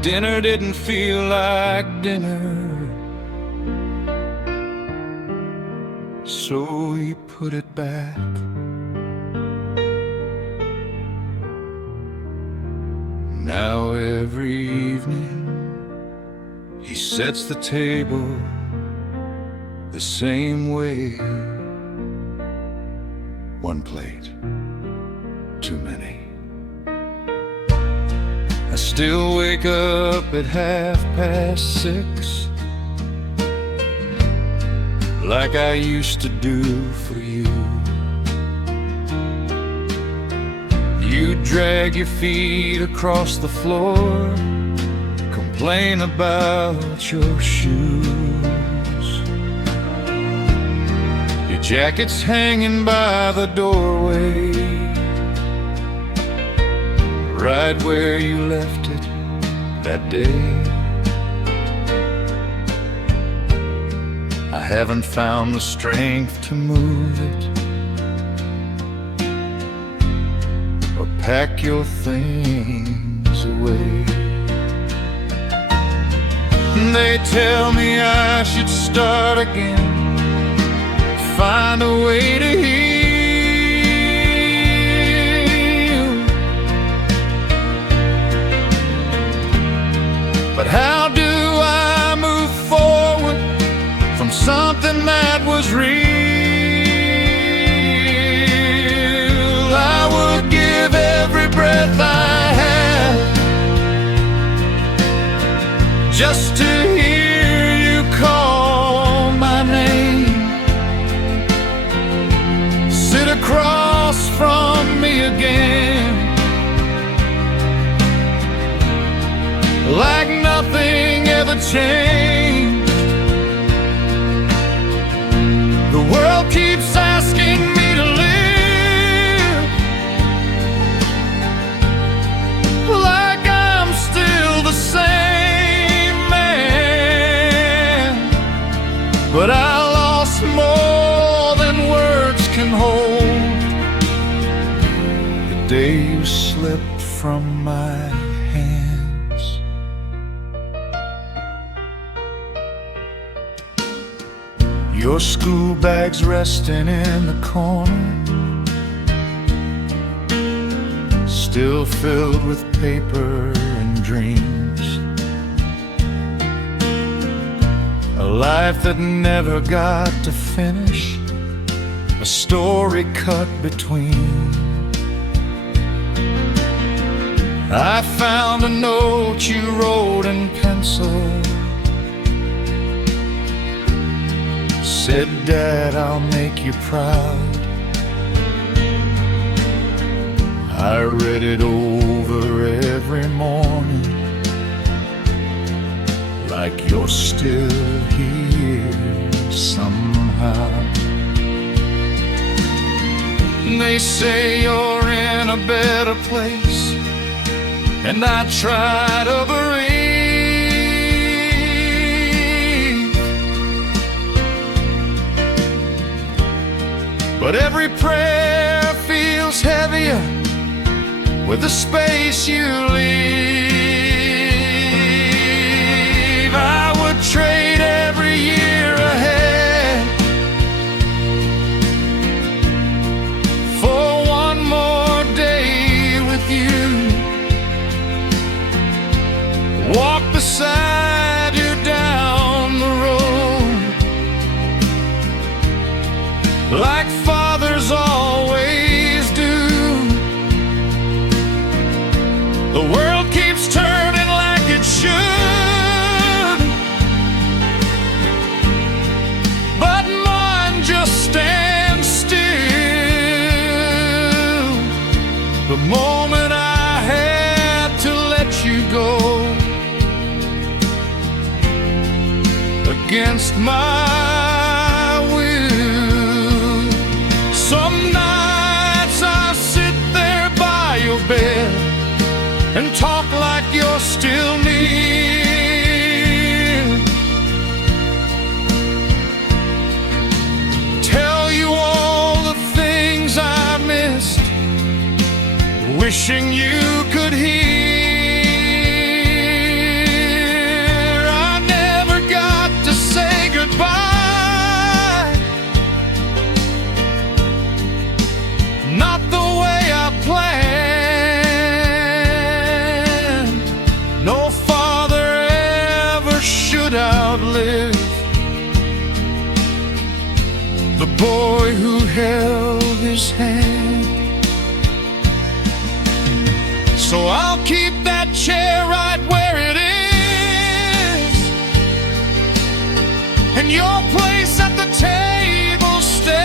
Dinner didn't feel like dinner, so he put it back. Now every evening he sets the table the same way. One plate too many. I still wake up at 6:30, like I used to do for you. You drag your feet across the floor, complain about your shoes. Your jacket's hanging by the doorway, right where you left it that day. I haven't found the strength to move it or pack your things away. They tell me I should start again, find a way to heal. But how do I move forward from something that was real? I would give every breath I have just to hear you call my name. Sit across from me again, like nothing ever changed. The world keeps asking me to live like I'm still the same man, but I lost more than words can hold the day you slipped from my hands. Your school bag's resting in the corner, still filled with paper and dreams. A life that never got to finish, a story cut between. I found a note you wrote in pencil, said, Dad, I'll make you proud. I read it over every morning, like you're still here somehow. They say you're in a better place, and I try to believe, but every prayer feels heavier with the space you leave. I would trade every year ahead for one more day with you. Walk beside you down the road, like fathers always do. The world keeps turning like it should, but mine just stands still. The moment I had to let you go, against my will. Some nights I sit there by your bed and talk like you're still near. Tell you all the things I missed, wishing you could hear. boy who held his hand. So I'll keep that chair right where it is, and your place at the table stays.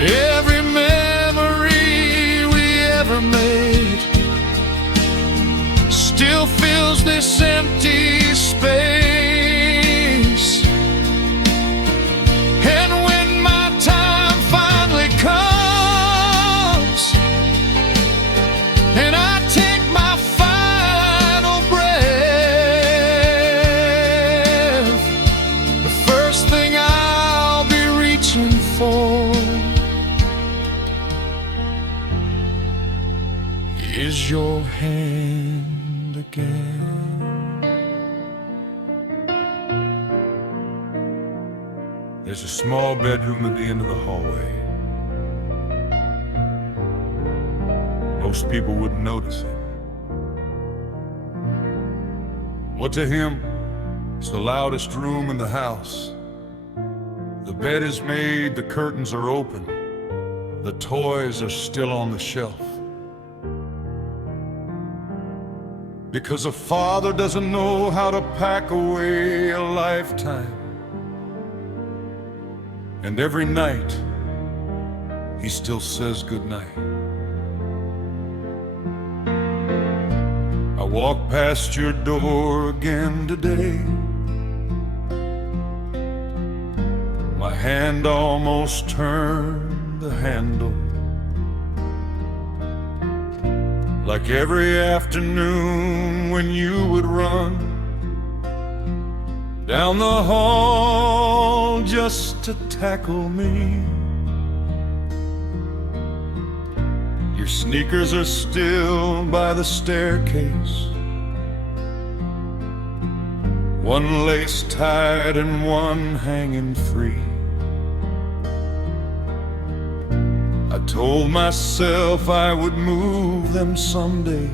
Every memory we ever made still fills this empty space. And when my time finally comes and I take my final breath, the first thing I'll be reaching for is your hand again. There's a small bedroom at the end of the hallway. Most people wouldn't notice it. But to him, it's the loudest room in the house. The bed is made, the curtains are open, the toys are still on the shelf. Because a father doesn't know how to pack away a lifetime. And every night, he still says goodnight. I walked past your door again today. My hand almost turned the handle. Like every afternoon when you would run down the hall just to tackle me. Your sneakers are still by the staircase, one lace tied and one hanging free. I told myself I would move them someday,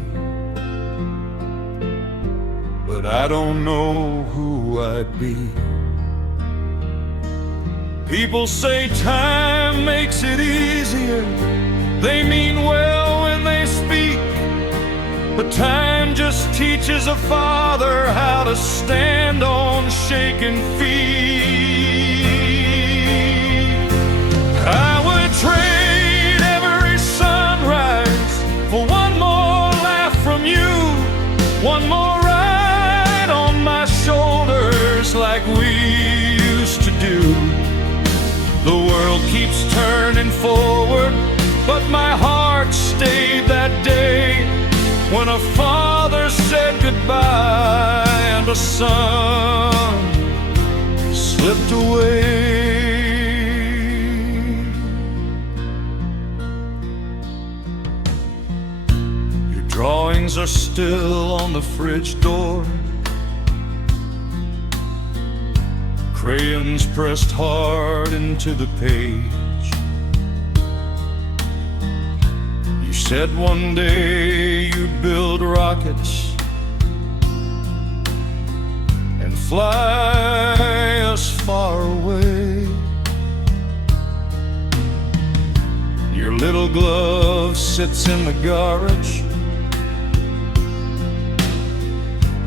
but I don't know who I'd be. People say time makes it easier. They mean well when they speak, but time just teaches a father how to stand on shaking feet. I would trade every sunrise for one more laugh from you, one more ride on my shoulders like we used to do. The world keeps turning forward, but my heart stayed that day when a father said goodbye and a son slipped away. Your drawings are still on the fridge door, crayons pressed hard into the page. You said one day you'd build rockets and fly us far away. Your little glove sits in the garage,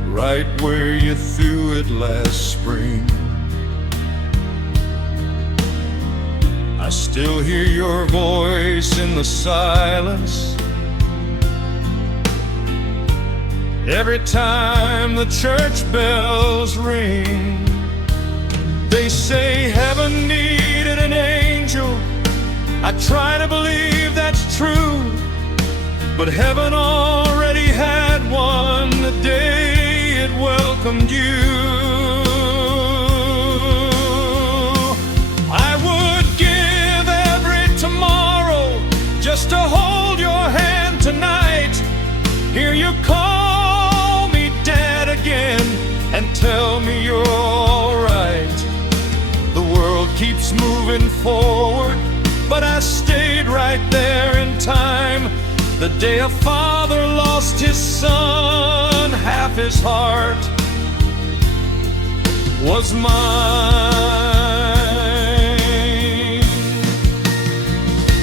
right where you threw it last spring. I still hear your voice in the silence every time the church bells ring. They say heaven needed an angel. I try to believe that's true, but heaven already had one the day it welcomed you. Just to hold your hand tonight, hear you call me dad again, and tell me you're alright. The world keeps moving forward, but I stayed right there in time. The day a father lost his son, half his heart, was mine.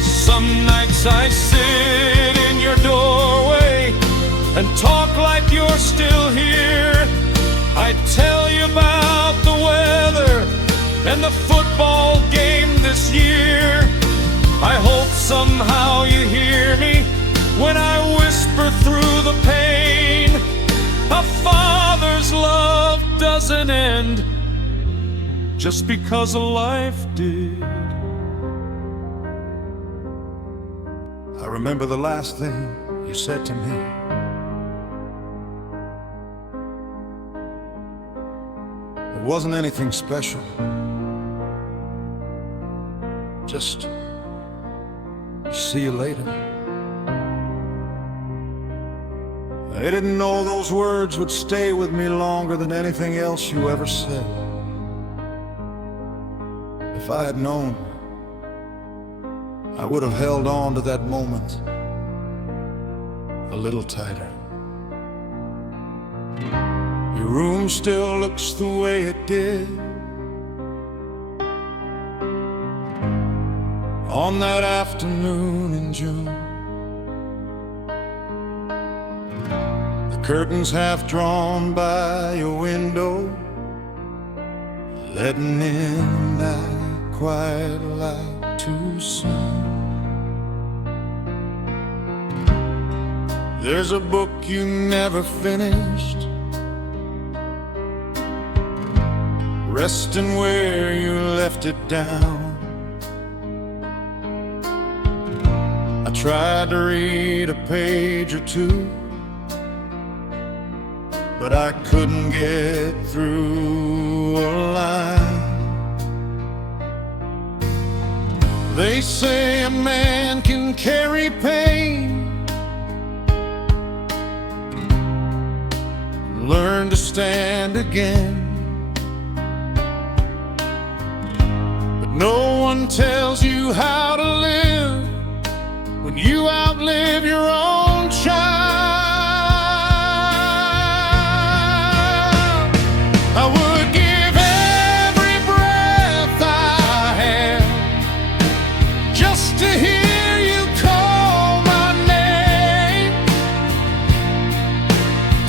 Some nights I sit in your doorway and talk like you're still here. I tell you about the weather and the football game this year. I hope somehow you hear me when I whisper through the pain. A father's love doesn't end just because a life did. I remember the last thing you said to me. It wasn't anything special, just see you later. I didn't know those words would stay with me longer than anything else you ever said. If I had known, I would have held on to that moment a little tighter. Your room still looks the way it did on that afternoon in June. The curtains half drawn by your window, letting in that quiet light too soon. There's a book you never finished, resting where you left it down. I tried to read a page or two, but I couldn't get through a line. They say a man can carry pain, learn to stand again, but no one tells you how to live when you outlive your own child. I would give every breath I have just to hear you call my name,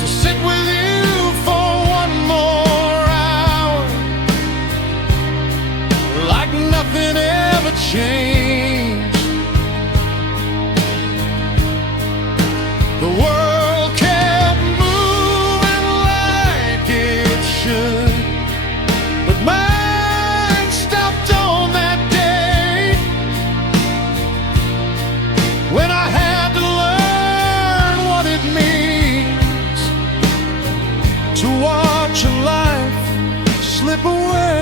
to sit with you for one more hour, like nothing ever changed. The world kept moving like it should, but mine stopped on that day when I had to learn what it means to watch a life slip away.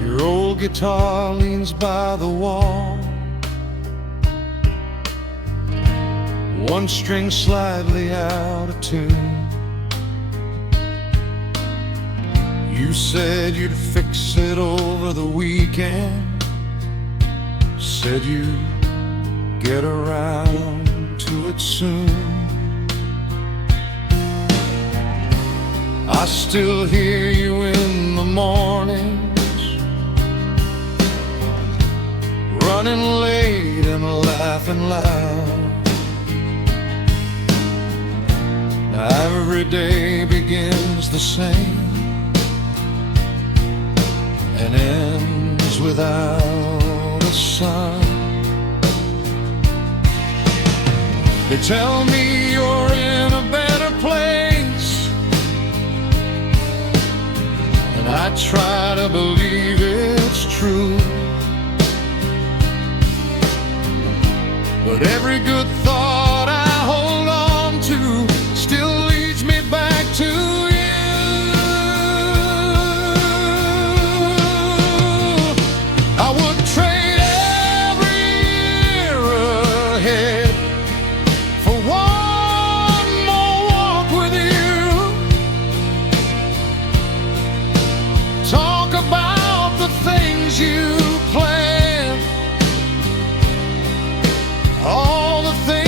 Your old guitar leans by the wall, one string slightly out of tune. You said you'd fix it over the weekend, said you'd get around to it soon. I still hear you in the mornings, running late and laughing loud. Now every day begins the same and ends without a sun. They tell me you're in a better place, and I try to believe it's true, but every good thought I hold on to still leads me back to you. I would trade every year ahead for one more walk with you. Talk about the things you planned, all the things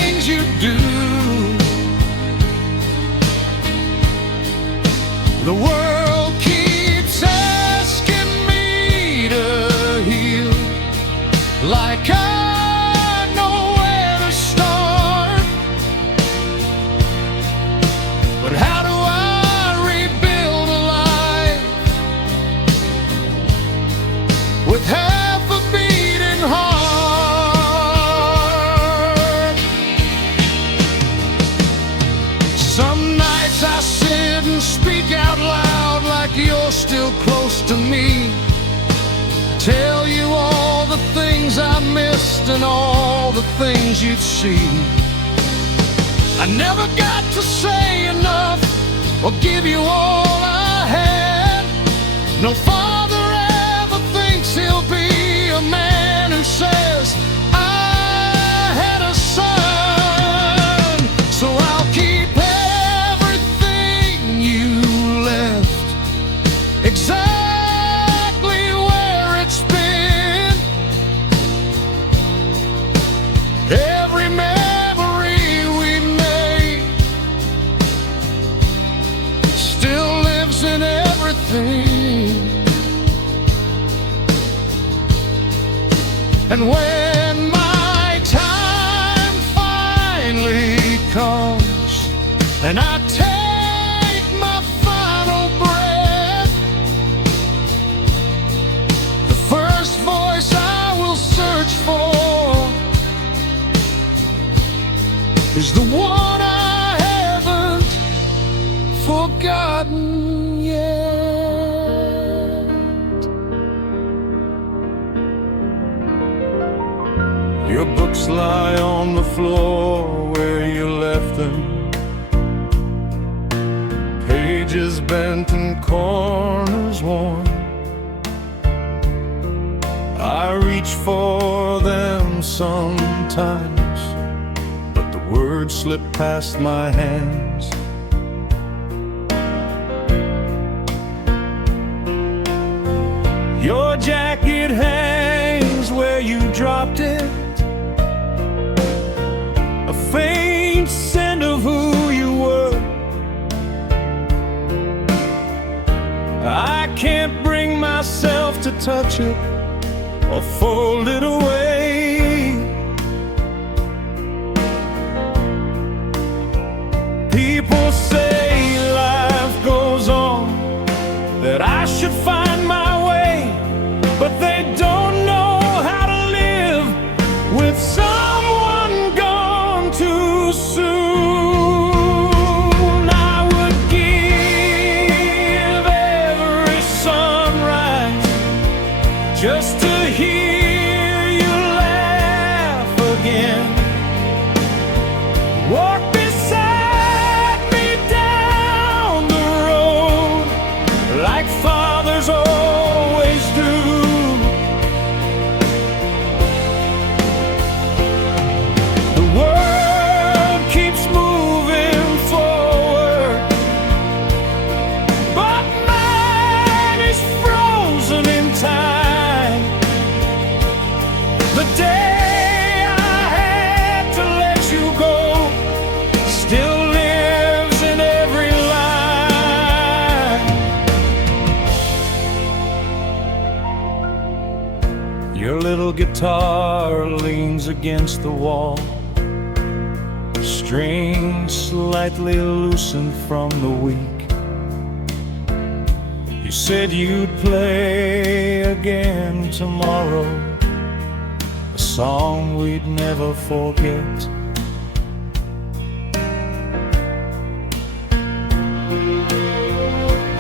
still close to me. Tell you all the things I missed and all the things you'd see. I never got to say enough or give you all I had. No father ever thinks he'll be a man who says, I had a son. So I'll keep everything you left exactly where it's been. Every memory we made still lives in everything. And when my time finally comes and I take my final breath, the first voice I will search for is the one I haven't forgotten yet. Your books lie on the floor where you left them, pages bent and corners worn. I reach for them sometimes, but the words slip past my hands. Your jacket hangs where you dropped it, a faint scent of who you were. I can't bring myself to touch it or fold it away. People say life goes on, that I should find my way, but they don't know how to live with someone gone too soon. I would give every sunrise just to hear you laugh again. Walk beside me down the road like fathers always do. The world keeps moving forward, but mine is frozen in time. The day I had to let you go still lives in every line. Your little guitar leans against the wall, strings slightly loosened from the week. You said you'd play again tomorrow, a song we'd never forget.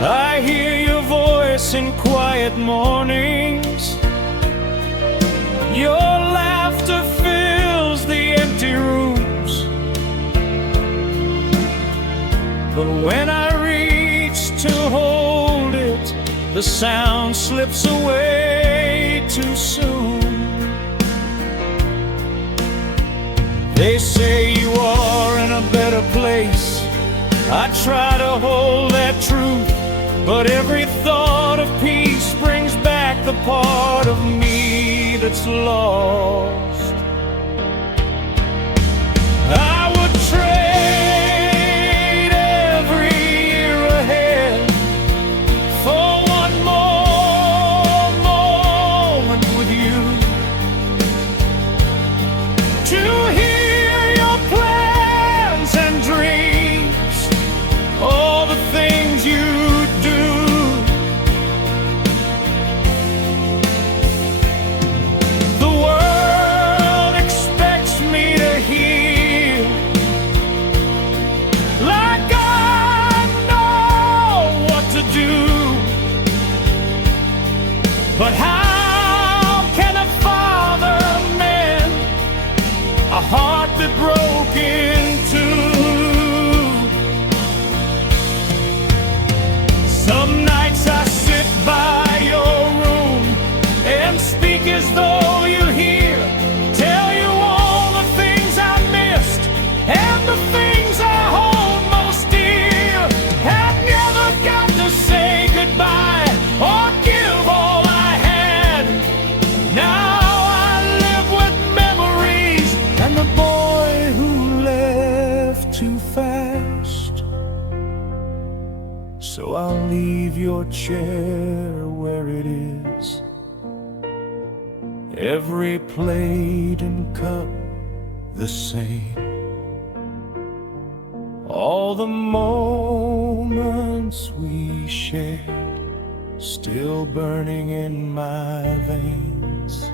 I hear your voice in quiet mornings. Your laughter fills the empty rooms. But when I reach to hold it, the sound slips away too soon. They say you are in a better place. I try to hold that truth, but every thought of peace brings back the part of me that's lost. I would trade every year ahead for one more moment with you, to hear your plans and dreams, all the things you do. The world But how can a father mend a heart that broke in two? Some nights I sit by your room and speak as though you're here, tell you all the things I missed and the things I hold most dear. Have never got to say goodbye or give all I had. Now I live with memories and the boy who left too fast. So I'll leave your chair where it is, every plate and cup the same, all the moments we shared still burning in my veins.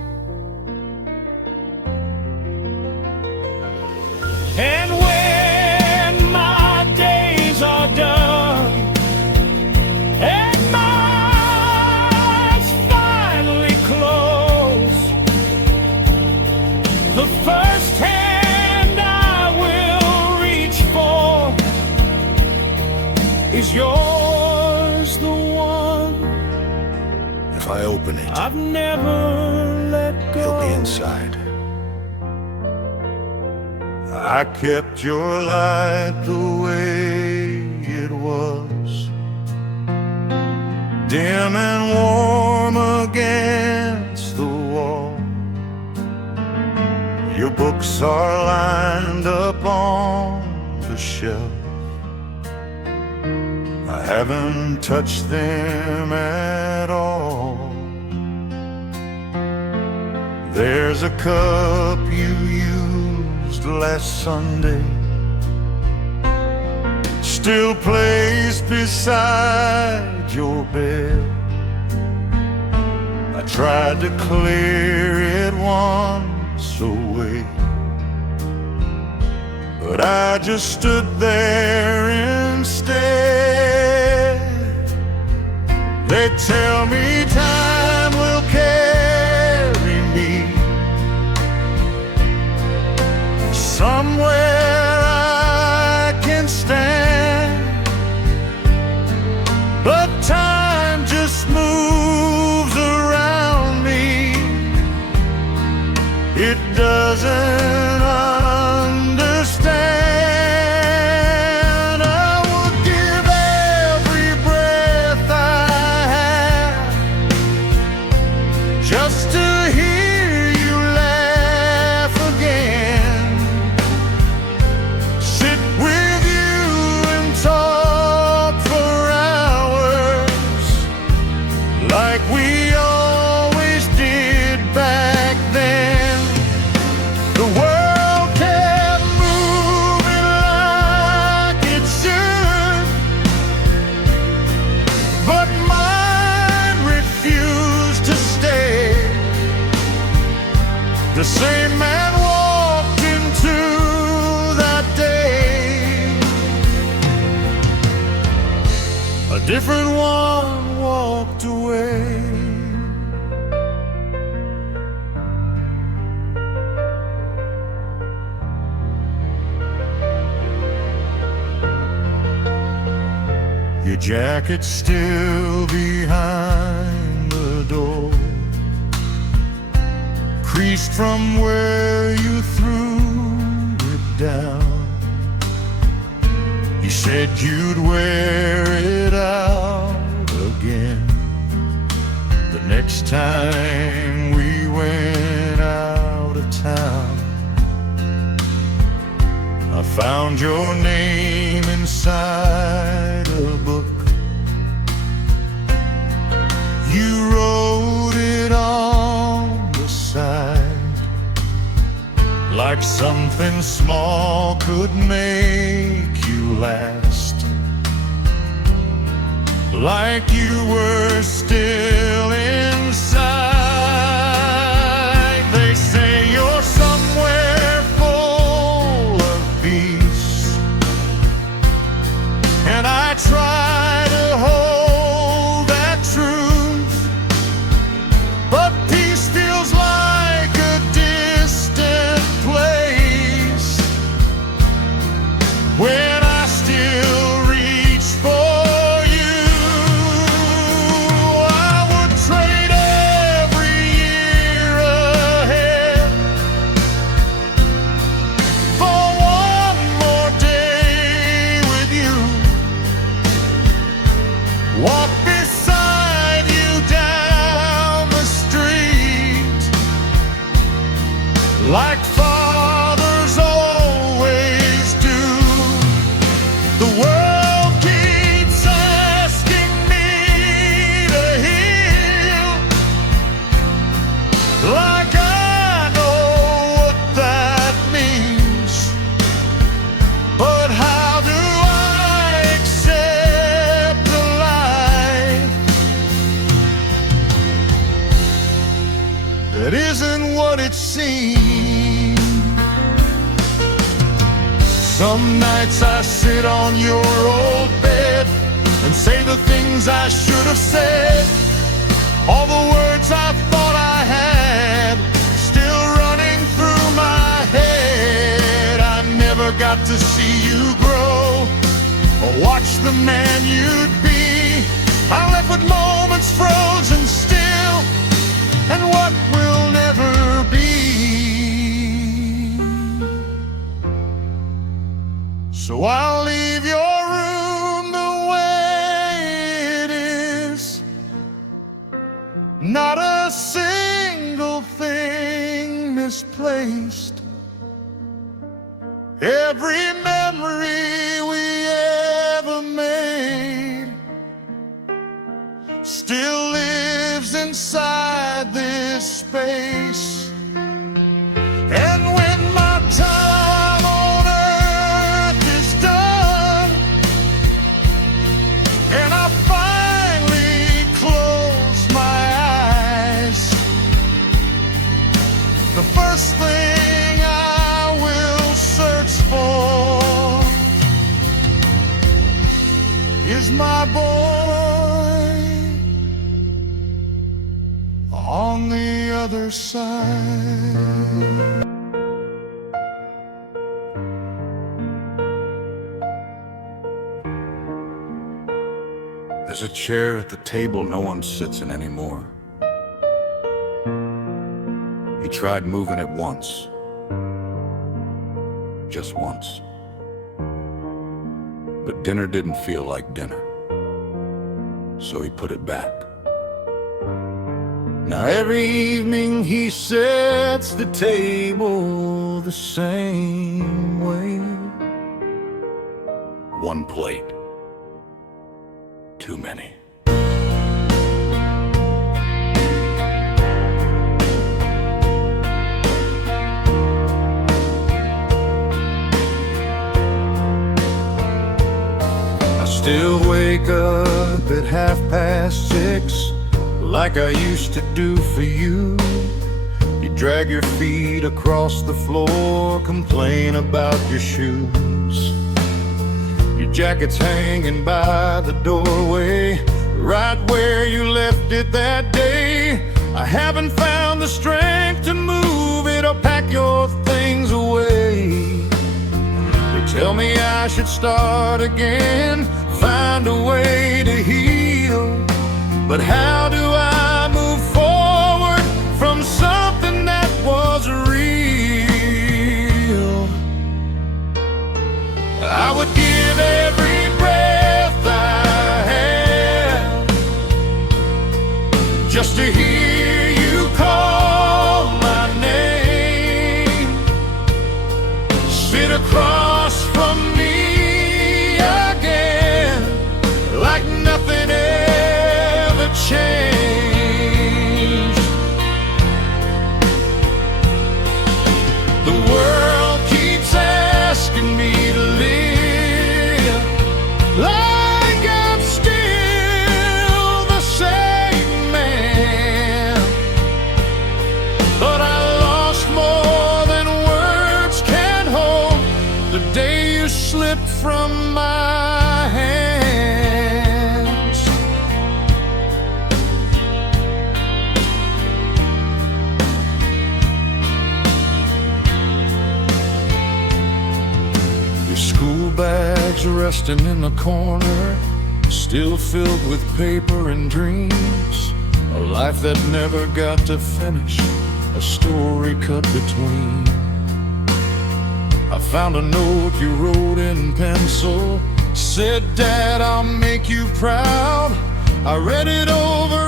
And when my days are done and my eyes finally close, the first hand I will reach for is yours, the one. If I open it, I've never let go. he'll be inside. I kept your light the way it was, dim and warm against the wall. Your books are lined up on the shelf. I haven't touched them at all. There's a cup you used last Sunday, still placed beside your bed. I tried to clear it once away, but I just stood there instead. They tell me time will carry me somewhere I can stand, but time just moves around me. It doesn't understand. I would give every breath I have just to hear you laugh again, sit with you and talk for hours like we always did back then. The world kept moving like it should, but mine refused to stay. The same man walked into that day, a different one walked away. Your jacket's still behind the door, creased from where you threw it down. You said you'd wear it out again the next time we went out of town. I found your name inside a book. You wrote it on the side, like something small could make you last, like you were still inside. They say you're somewhere full of peace, and I try to hold that truth, that isn't what it seems. Some nights I sit on your old bed and say the things I should have said. All the words I thought I had still running through my head. I never got to see you grow or watch the man you'd be. I'm left with moments frozen still and what will never be. So I'll leave your room the way it is. Not a single thing misplaced. Every memory we ever made still lives inside this space. And when my time on earth is done and I finally close my eyes, the first thing I will search for is my boy on the other side. There's a chair at the table no one sits in anymore. He tried moving it once. Just once. But dinner didn't feel like dinner. So he put it back. Now every evening he sets the table the same way. One plate. Too many. I still wake up at 6:30 like I used to do for you. You drag your feet across the floor, complain about your shoes. Your jacket's hanging by the doorway, right where you left it that day. I haven't found the strength to move it or pack your things away. They tell me I should start again, find a way to heal. But how do I move forward from something that was real? I would give every breath I have just to hear you call my name. Sit across from me again like nothing ever changed. The world keeps asking me to live like I'm still the same man, but I lost more than words can hold the day you slipped from my hands. Your school bags resting in the corner, still filled with paper and dreams. A life that never got to finish, a story cut between. I found a note you wrote in pencil, said, "Dad, I'll make you proud." I read it over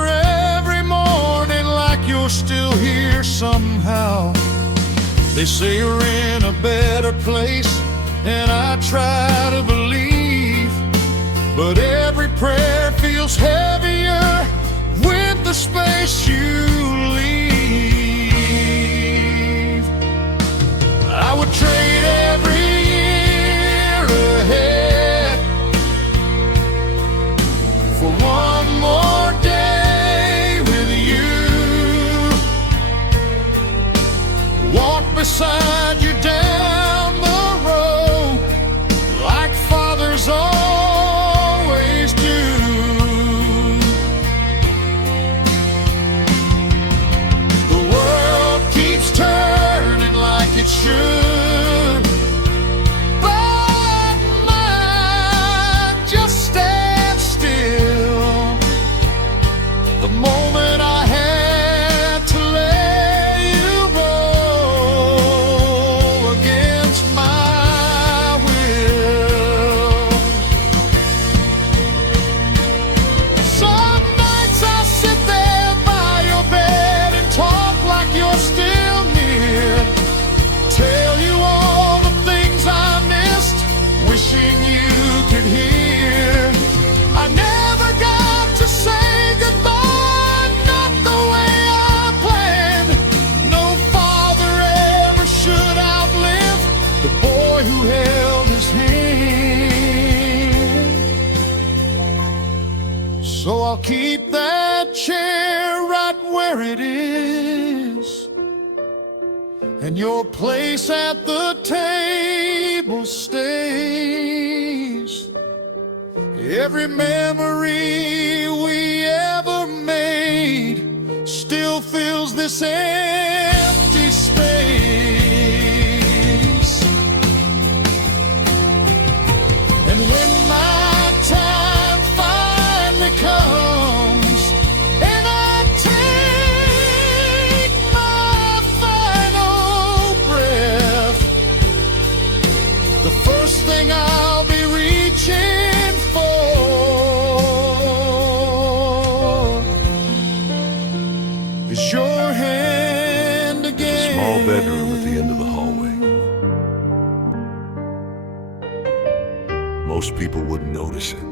every morning like you're still here somehow. They say you're in a better place, and I try to believe, but every prayer feels heavier with the space you leave. I would trade every year ahead for one more day with you. the moment I had to let you go against my will. Some nights I sit there by your bed and talk like you're still near, tell you all the things I missed, wishing you could hear. I never got to say goodbye, not the way I planned. No father ever should outlive the boy who held his hand. So I'll keep that chair right where it is, and your place at the table stays. Every memory we ever made still fills this empty space. And when my time finally comes and I take my final breath, the first thing I'll be reaching for is your hand again. Small bedroom at the end of the hallway. Most people wouldn't notice it,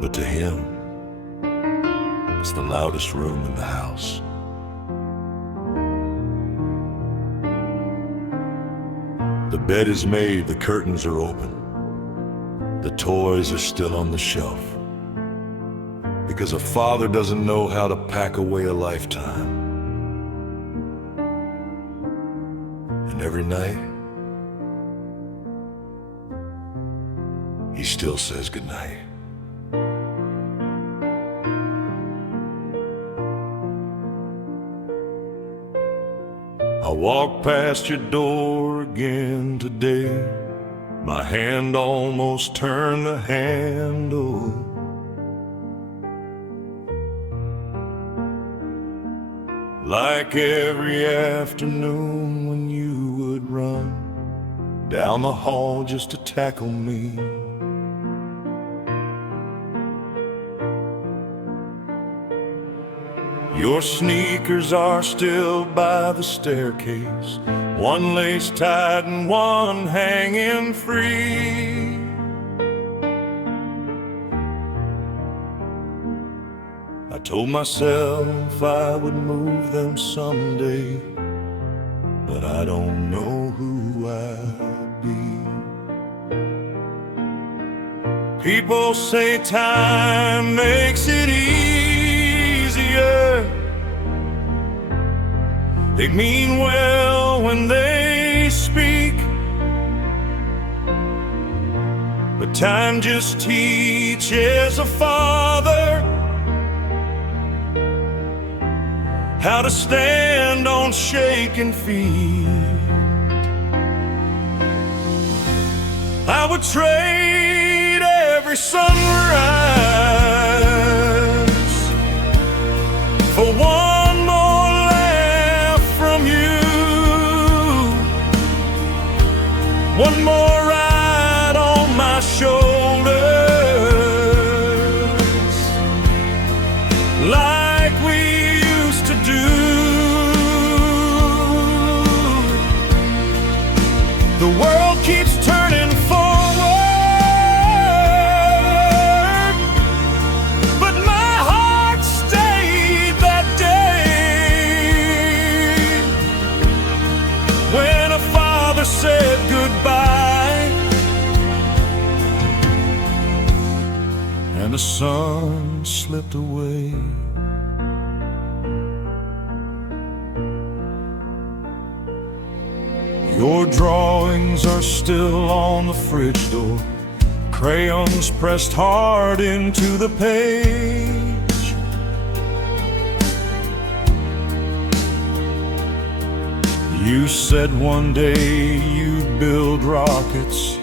but to him, it's the loudest room in the house. The bed is made, the curtains are open, the toys are still on the shelf, because a father doesn't know how to pack away a lifetime. And every night, he still says goodnight. I walked past your door again today. My hand almost turned the handle. Like every afternoon when you would run down the hall just to tackle me. Your sneakers are still by the staircase, one lace tied and one hanging free. I told myself I would move them someday, but I don't know who I'd be. People say time makes it easier. They mean well when they speak, but time just teaches a father how to stand on shaking feet. I would trade every sunrise for one more laugh from you, one more ride on my shoulders, like we used to do. The world keeps turning forward, but my heart stayed that day when a father said goodbye and the sun slipped away. Your drawings are still on the fridge door, crayons pressed hard into the page. You said one day you'd build rockets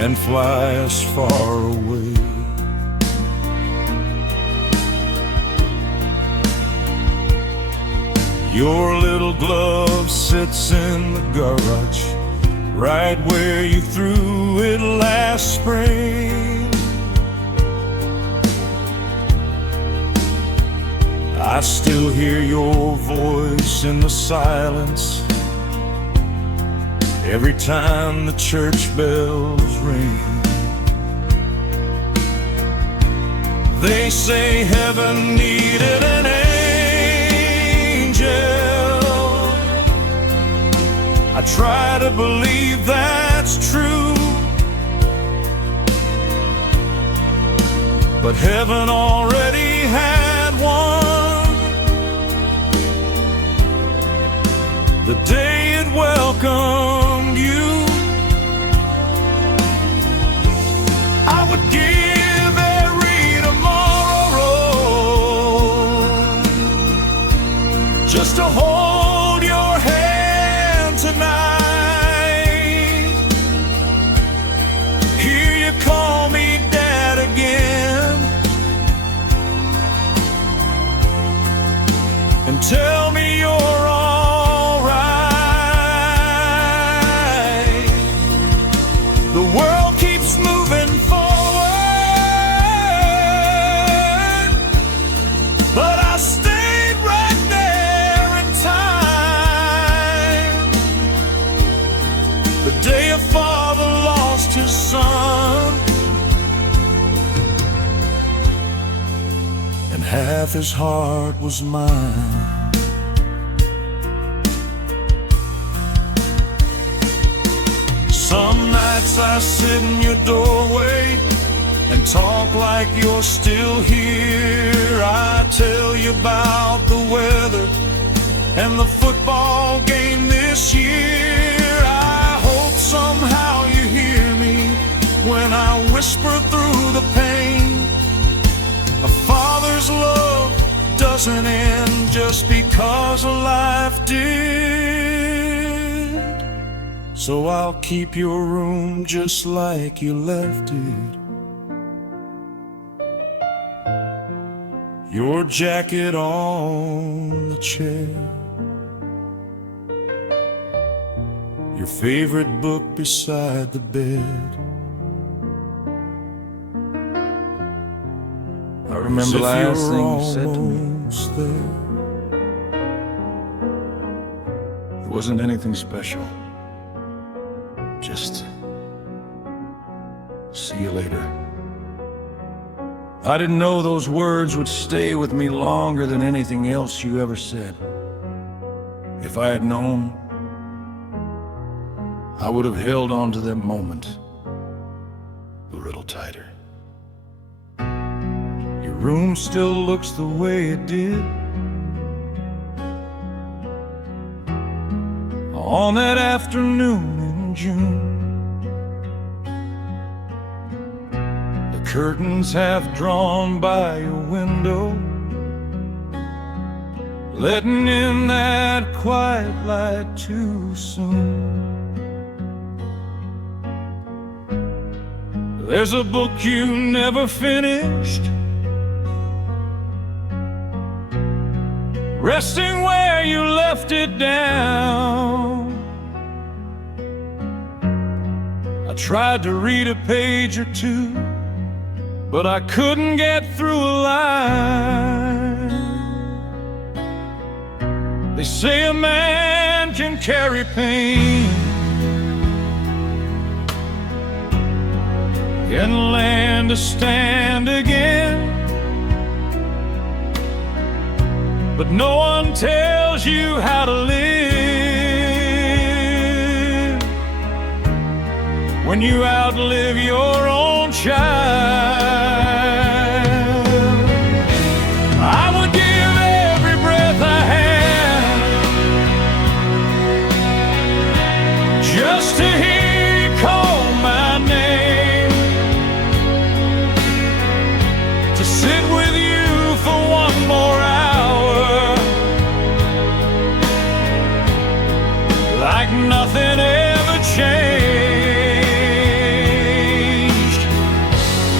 and fly us far away. Your little glove sits in the garage, right where you threw it last spring. I still hear your voice in the silence every time the church bells ring. They say heaven needed an angel. I try to believe that's true, but heaven already had one the day it welcomed you. I would give every tomorrow just to hold your hand tonight. Hear you call me Dad again, and tell me you're all right. The world keeps moving forward, but I stayed right there in time. The day a father lost his son, and half his heart was mine. Some nights I sit in your doorway and talk like you're still here. I tell you about the weather and the football game this year. I hope somehow you hear me when I whisper through the pain. A father's love doesn't end just because a life did. So I'll keep your room just like you left it, your jacket on the chair, your favorite book beside the bed. I remember the last thing you said to me. There. It wasn't anything special. Just see you later. I didn't know those words would stay with me longer than anything else you ever said. If I had known, I would have held on to that moment a little tighter. Your room still looks the way it did on that afternoon in June. The curtains half drawn by your window, letting in that quiet light too soon. There's a book you never finished, resting where you left it down. I tried to read a page or two, but I couldn't get through a line. They say a man can carry pain and learn to stand again, but no one tells you how to live when you outlive your own child. I would give every breath I had just to hear you call my name, to sit with you for one more hour, like nothing ever changed.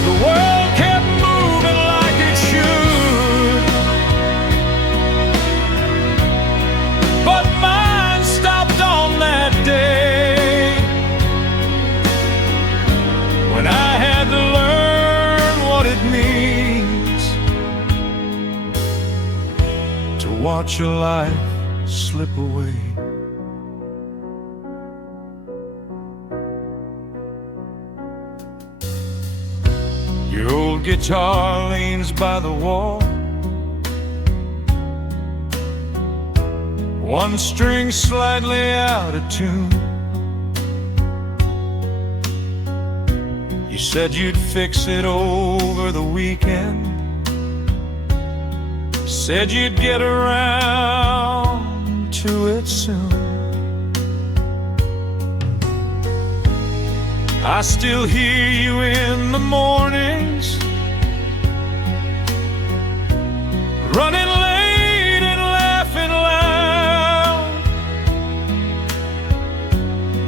The world kept moving like it should, watch your life slip away. Your old guitar leans by the wall, one string slightly out of tune. You said you'd fix it over the weekend, said you'd get around to it soon. I still hear you in the mornings, running late and laughing loud.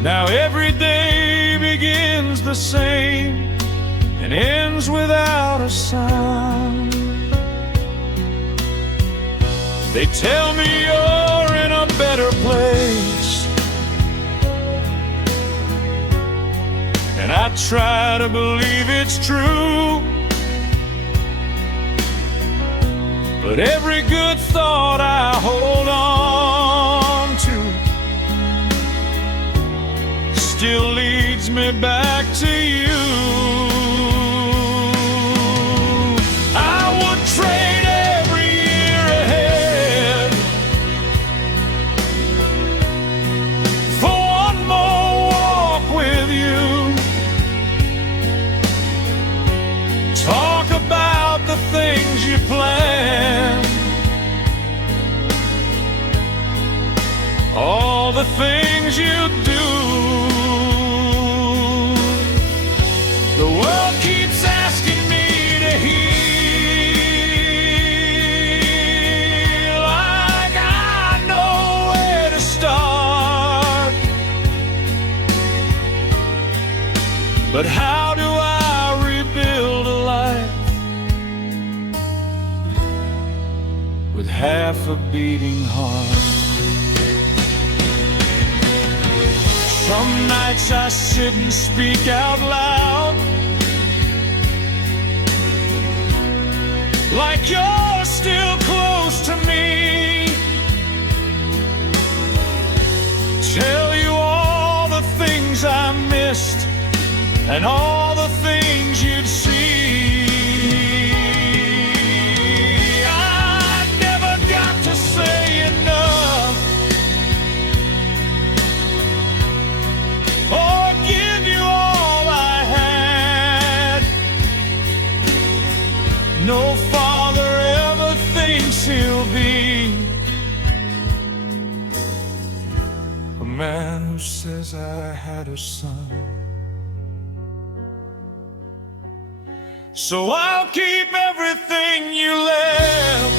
Now every day begins the same and ends without a sound. They tell me you're in a better place, and I try to believe it's true. But every good thought I hold on to still leads me back to you. I would trade every year ahead for one more walk with you. Talk about the things you plan, all the things you do. The world keeps asking me to heal, like I know where to start. But how do I rebuild a life with half a beating heart? Some nights I sit and speak out loud, like you're still close to me. Tell you all the things I missed and all the things you'd see. I never got to say enough or give you all I had. No father ever thinks he'll be a man who says I had a son. So I'll keep everything you left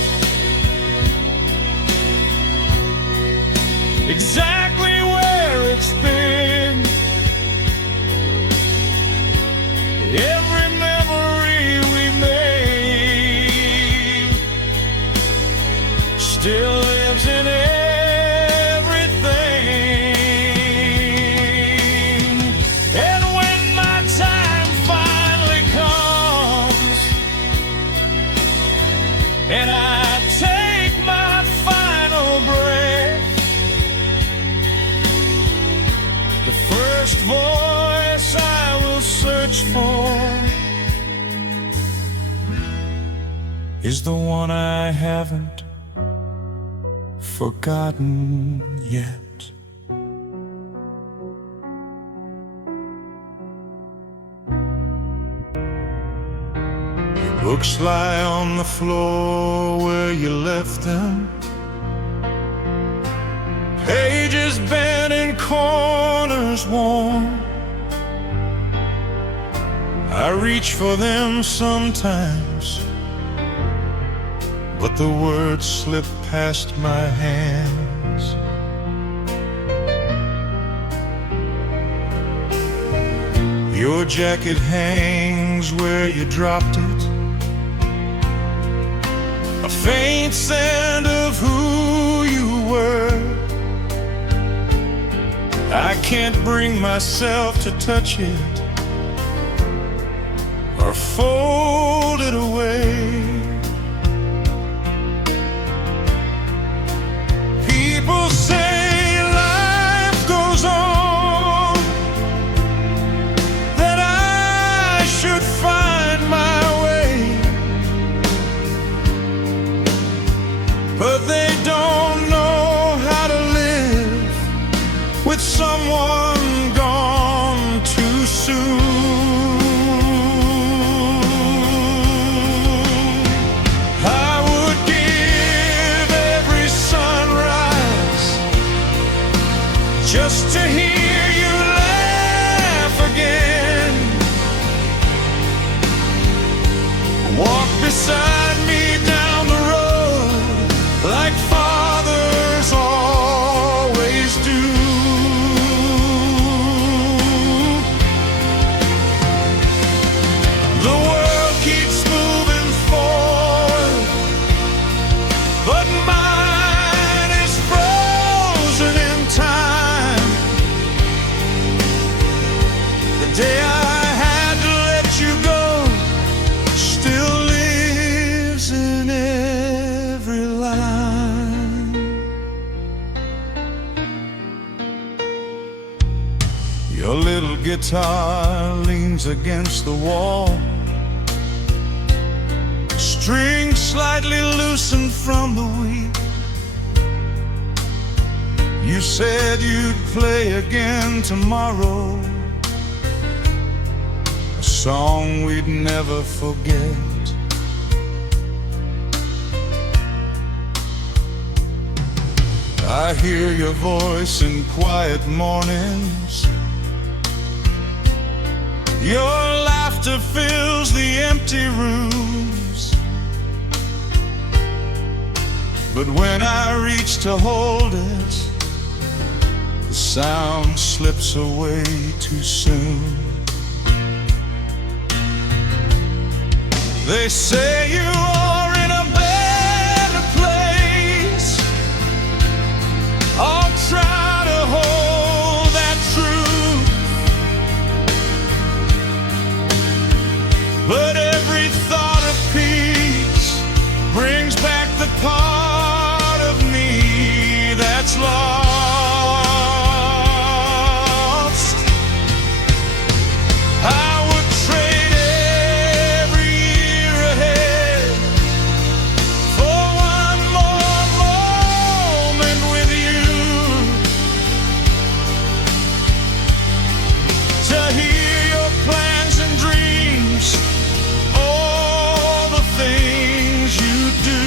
exactly where it's been. Every memory we made still lives in everything. And when my time finally comes and I take my final breath, the first voice I will search for is the one I haven't forgotten yet. Your books lie on the floor where you left them, pages bent in corners worn. I reach for them sometimes, but the words slip past my hands. Your jacket hangs where you dropped it, a faint scent of who you were. I can't bring myself to touch it or fold it away. but they don't know how to live with someone gone too soon. I would give every sunrise just to hear you laugh again. Walk beside me down the road like fathers always do. The world keeps moving forward, but mine is frozen in time. The day I had to let you go still lives in every line. Your little guitar leans against the wall, string slightly loosened from the week. You said you'd play again tomorrow, a song we'd never forget. I hear your voice in quiet mornings. Your laughter fills the empty rooms. But when I reach to hold it, the sound slips away too soon. They say you are in a better place. I'll try to hold that truth, but every thought of peace brings back the part of me that's lost. I would trade every year ahead for one more moment with you, to hear your plans and dreams, all the things you do.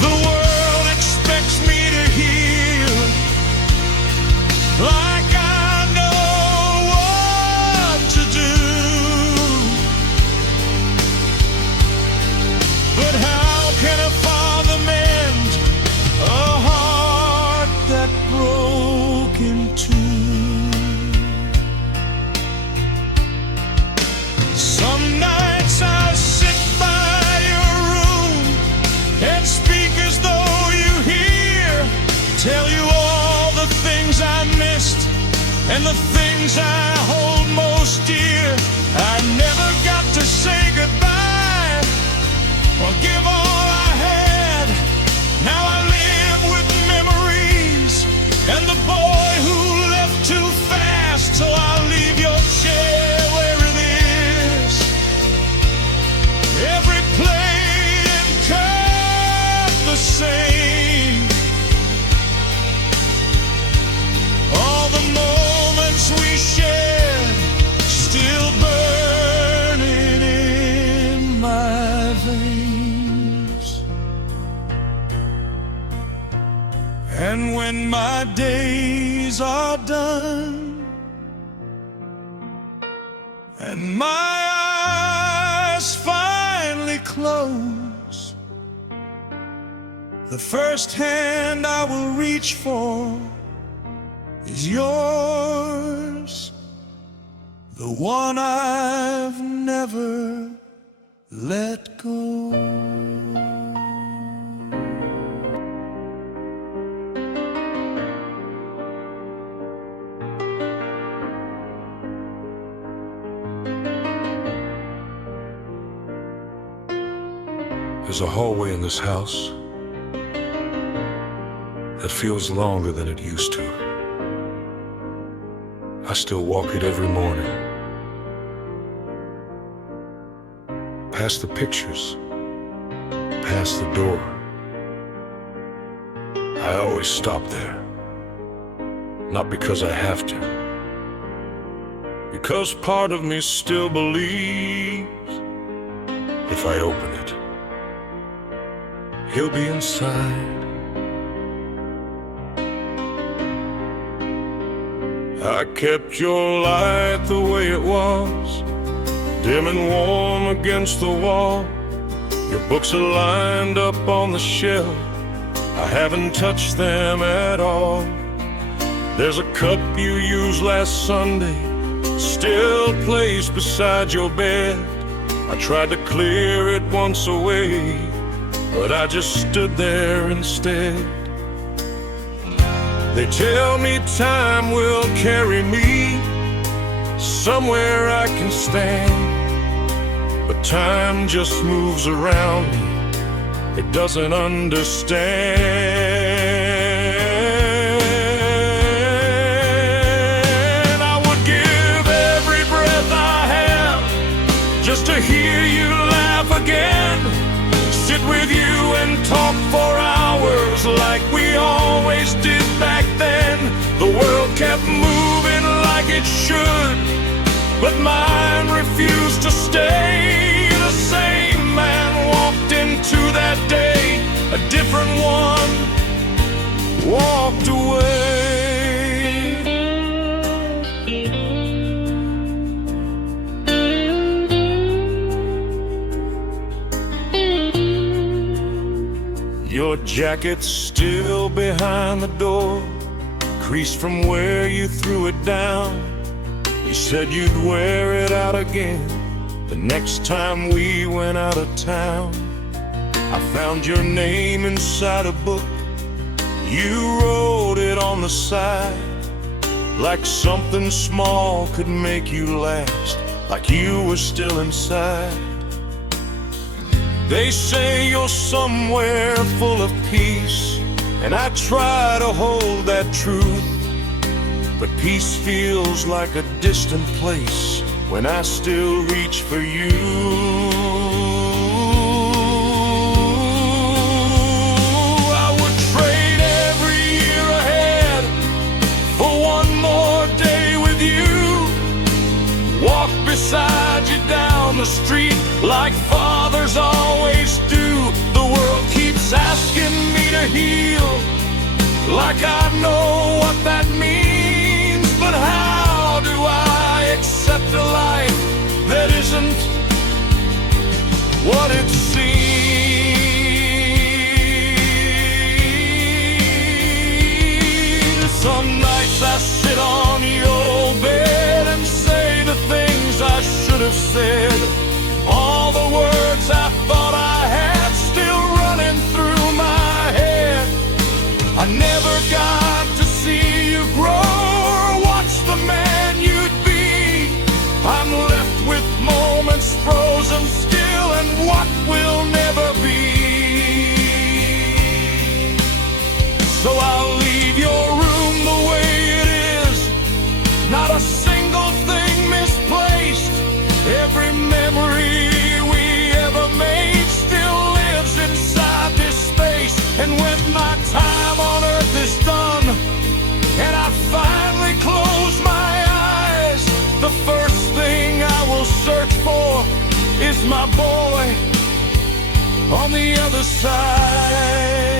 The world expects me to heal like I know what to do, but how can a father mend a heart that broke in two? Some nights I'll sit by your room and speak as though you hear, tell you all the things I missed and the things I hold most dear. I never got to say goodbye or give all I had. Now I live with memories and the boy who left too fast, so I'll leave your chair where it is. Every plate and cup the same. All the moments we shared still burning in my veins. And when my days are done and my eyes finally close, the first hand I will reach for is yours, the one I've never let go. There's a hallway in this house that feels longer than it used to. I still walk it every morning. past the pictures, past the door. I always stop there, not because I have to, because part of me still believes if I open it, he'll be inside. I kept your light the way it was, dim and warm against the wall. Your books are lined up on the shelf, I haven't touched them at all. There's a cup you used last Sunday, still placed beside your bed. I tried to clear it once away, but I just stood there instead. They tell me time will carry me somewhere I can stand, but time just moves around me, it doesn't understand. I would give every breath I have just to hear you laugh again, sit with you and talk for hours like we always did back then. The world kept moving like it should, but mine refused to stay. The same man walked into that day, a different one walked away. Your jacket's still behind the door, creased from where you threw it down. You said you'd wear it out again the next time we went out of town. I found your name inside a book, you wrote it on the side, like something small could make you last, like you were still inside. They say you're somewhere full of peace, and I try to hold that truth, but peace feels like a distant place when I still reach for you. I would trade every year ahead for one more day with you, walk beside you down the street like fathers always do. The world keeps asking me to heal, like I know what that means, but how do I accept a life that isn't what it seems? Some nights I sit on your bed and say the things I should have said, all the words I thought I had still running through my head. I never got to see you grow or watch the man you'd be. I'm left with moments frozen still and what will never be. So I'll leave your room the way it is, not a single thing misplaced. Every memory we ever made still lives inside this space. And when my time on earth is done and I finally close my eyes, the first thing I will search for is my boy on the other side.